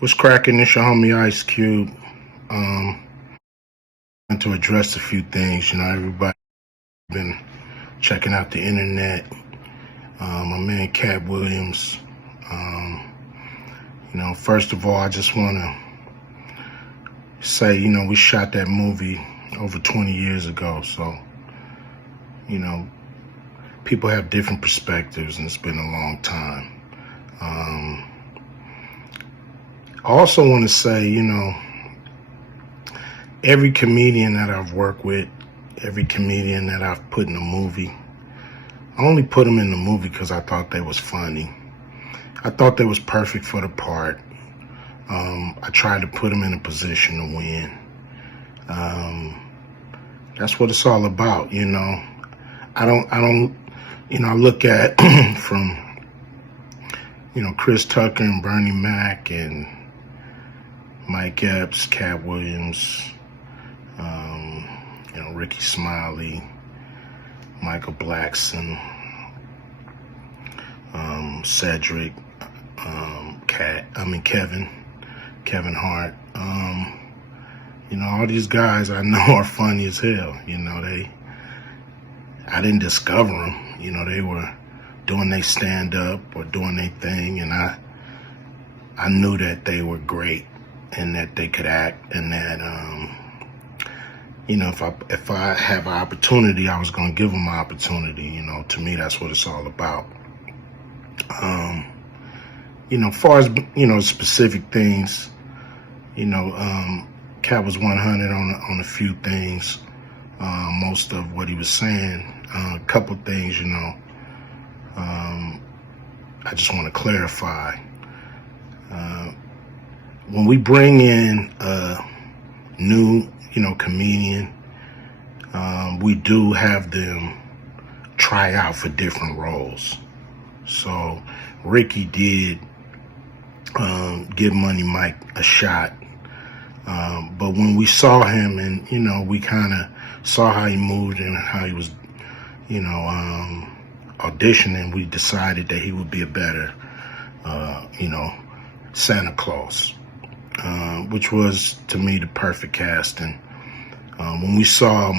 What's cracking? It's your homie Ice Cube. To address a few things, everybody been checking out the internet. My man Katt Williams. First of all, I just want to say, we shot that movie over 20 years ago, so people have different perspectives, and it's been a long time. I also want to say, every comedian that I've worked with, every comedian that I've put in a movie, I only put them in the movie because I thought they was funny. I thought they was perfect for the part. I tried to put them in a position to win. That's what it's all about, I look at from, Chris Tucker and Bernie Mac and Mike Epps, Katt Williams, Ricky Smiley, Michael Blackson, Cedric, Kevin Hart. All these guys I know are funny as hell. I didn't discover them. They were doing their stand-up or doing their thing, and I knew that they were great and that they could act, and that if I have an opportunity, I was going to give them an opportunity. To me, that's what it's all about. Far as specific things, Katt was 100 on a few things. Most of what he was saying, a couple things, I just want to clarify. When we bring in a new, comedian, we do have them try out for different roles. So Ricky did give Money Mike a shot. But when we saw him and, we kind of saw how he moved and how he was, auditioning, we decided that he would be a better, Santa Claus, which was, to me, the perfect casting. When we saw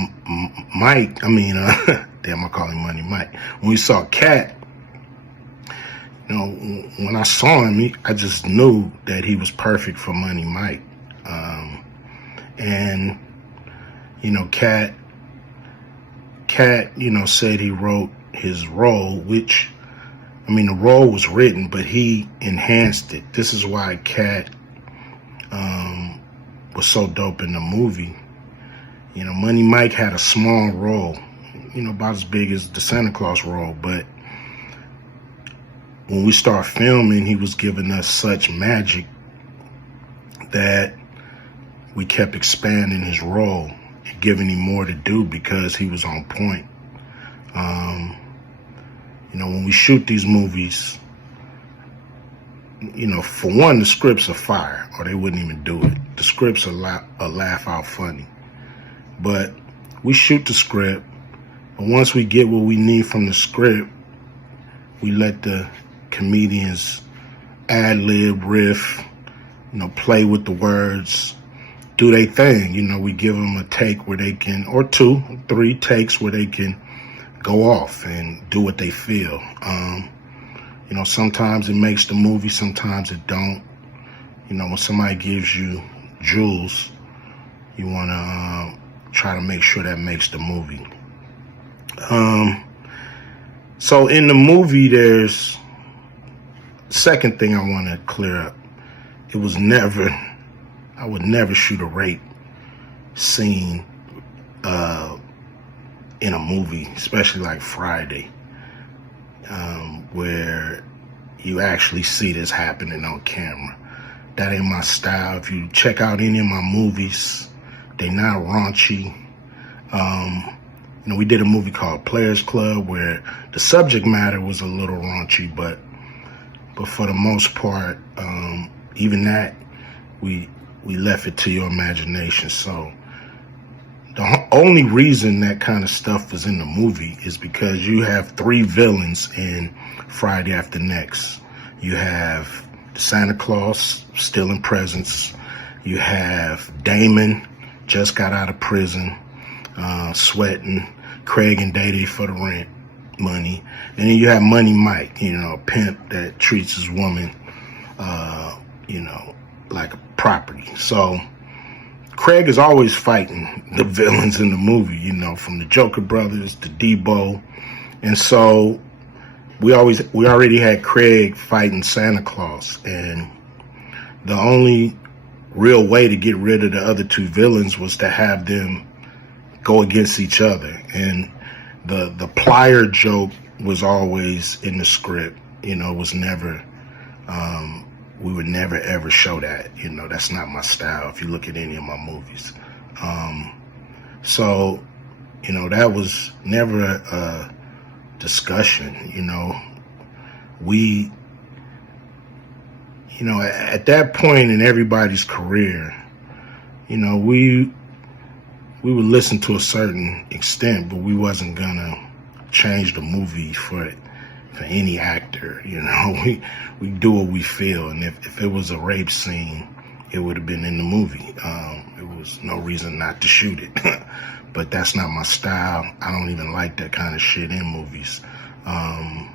Mike, damn, I call him Money Mike. When we saw Katt, when I saw him, I just knew that he was perfect for Money Mike. And, Katt, said he wrote his role, which, the role was written, but he enhanced it. This is why Katt was so dope in the movie. Money Mike had a small role, about as big as the Santa Claus role, but when we start filming, he was giving us such magic that we kept expanding his role and giving him more to do because he was on point. When we shoot these movies, for one, the scripts are fire, or they wouldn't even do it. The scripts are laugh out funny. But we shoot the script, but once we get what we need from the script, we let the comedians ad-lib, riff, play with the words, do their thing. We give them a take where they can, or 2, 3 takes where they can go off and do what they feel. Sometimes it makes the movie, sometimes it don't. When somebody gives you jewels, you want to try to make sure that makes the movie. So in the movie, there's second thing I want to clear up. I would never shoot a rape scene in a movie, especially like Friday, where you actually see this happening on camera. That ain't my style. If you check out any of my movies, they not raunchy. We did a movie called Players Club where the subject matter was a little raunchy, but for the most part, even that, we left it to your imagination. So the only reason that kind of stuff was in the movie is because you have 3 villains in Friday After Next. You have Santa Claus stealing presents. You have Damon, just got out of prison, sweating. Craig and Day for the rent money. And then you have Money Mike, a pimp that treats his woman, like a property. So Craig is always fighting the villains in the movie, from the Joker brothers to Debo. And so we already had Craig fighting Santa Claus. And the only real way to get rid of the other two villains was to have them go against each other. And the plier joke was always in the script, was never, we would never ever show that, that's not my style if you look at any of my movies. So, that was never a discussion, we, at that point in everybody's career, we would listen to a certain extent, but we wasn't gonna change the movie for any actor. We do what we feel, and if it was a rape scene, it would have been in the movie. There was no reason not to shoot it. But that's not my style. I don't even like that kind of shit in movies, on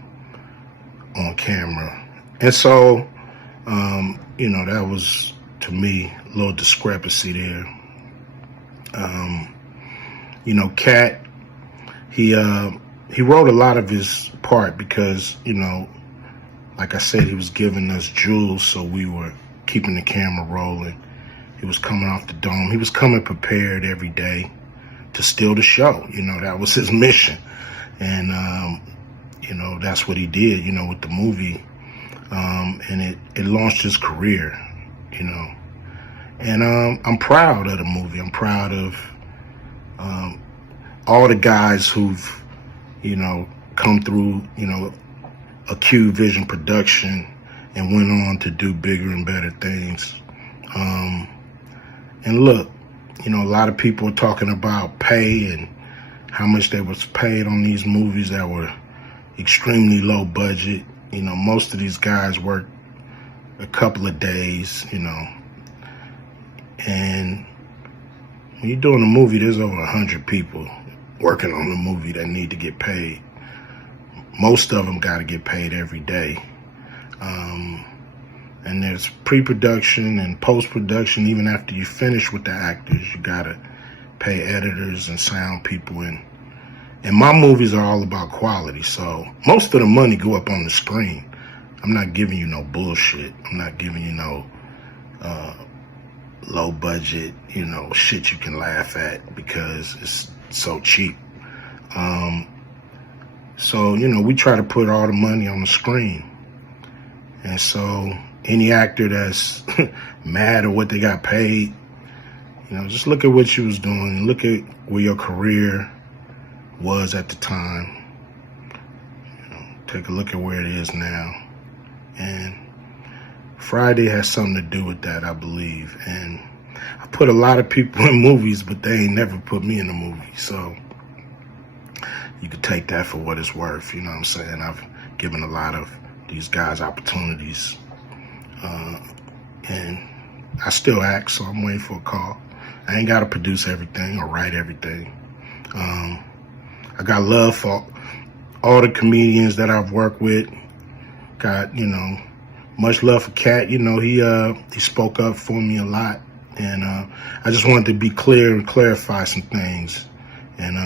camera. And so, that was, to me, a little discrepancy there. Katt, he wrote a lot of his part because, like I said, he was giving us jewels, so we were keeping the camera rolling. He was coming off the dome. He was coming prepared every day to steal the show. That was his mission. And, that's what he did, with the movie. And it launched his career, And I'm proud of the movie. I'm proud of all the guys who've, come through, a Q Vision production and went on to do bigger and better things. And look, a lot of people are talking about pay and how much they was paid on these movies that were extremely low budget. Most of these guys work a couple of days, and when you're doing a movie, there's over 100 people working on the movie that need to get paid. Most of them got to get paid every day. And there's pre-production and post-production. Even after you finish with the actors, you got to pay editors and sound people. And my movies are all about quality. So most of the money go up on the screen. I'm not giving you no bullshit. I'm not giving you no low budget, shit you can laugh at because it's so cheap. So, we try to put all the money on the screen. And so any actor that's mad at what they got paid, just look at what you was doing. Look at where your career was at the time. Take a look at where it is now. And Friday has something to do with that, I believe. And I put a lot of people in movies, but they ain't never put me in a movie. So you could take that for what it's worth. You know what I'm saying? I've given a lot of these guys opportunities. And I still act, so I'm waiting for a call. I ain't got to produce everything or write everything. I got love for all the comedians that I've worked with. Got, much love for Katt. He spoke up for me a lot. And I just wanted to be clear and clarify some things. And